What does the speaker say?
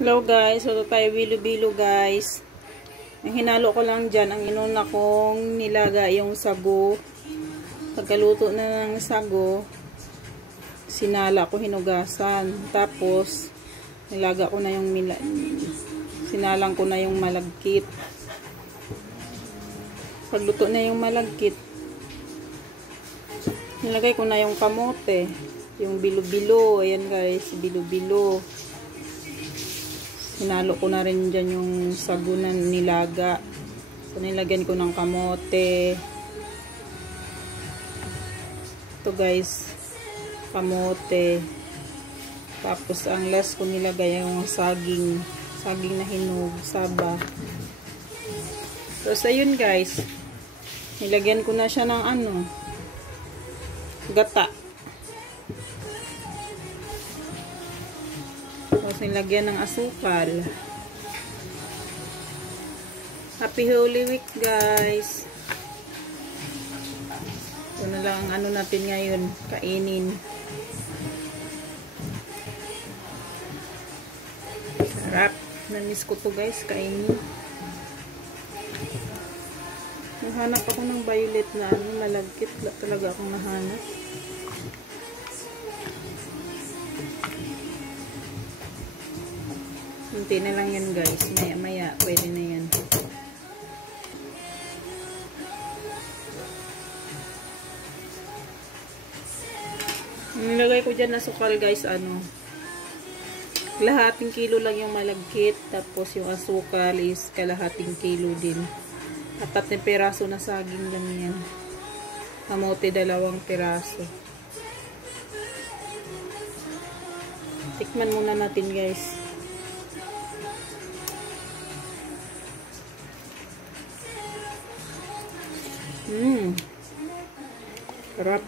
Hello guys, so tayo bilo-bilo guys. Ang hinalo ko lang dyan, ang inuna kong nilaga yung sago. Pagkaluto na ng sago, sinala ko, hinugasan. Tapos, nilaga ko na yung sinalang ko na yung malagkit. Pagluto na yung malagkit, nilagay ko na yung kamote. Yung bilo-bilo, ayan guys, bilo-bilo. Hinalo ko na rin dyan yung sago na nilaga. So, nilagyan ko ng kamote. Ito guys, kamote. Tapos, ang last ko nilagay yung saging. Saging na hinog, saba. So, ayun guys. Nilagyan ko na siya ng gata. Tapos nilagyan ng asukal. Happy Holy Week guys. Ito na lang ang natin ngayon, kainin. Sarap. Namiss ko to guys, kainin. Nahanap ako ng violet na malagkit. Talaga akong nahanap. Kunti na lang yan guys. Maya pwede na yan. Nilagay ko dyan na sukal guys. Kalahating kilo lang yung malagkit. Tapos yung asukal is kalahating kilo din. 4 na piraso na saging lang yan. Kamote 2 piraso. Tikman muna natin guys. Sarap.